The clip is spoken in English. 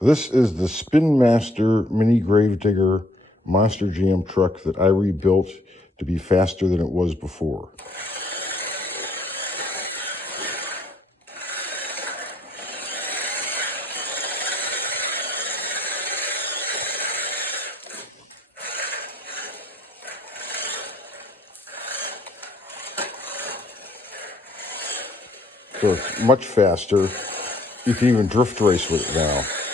This is the Spin Master Mini Gravedigger Monster Jam truck that I rebuilt to be faster than it was before. So it's much faster. You can even drift race with it now.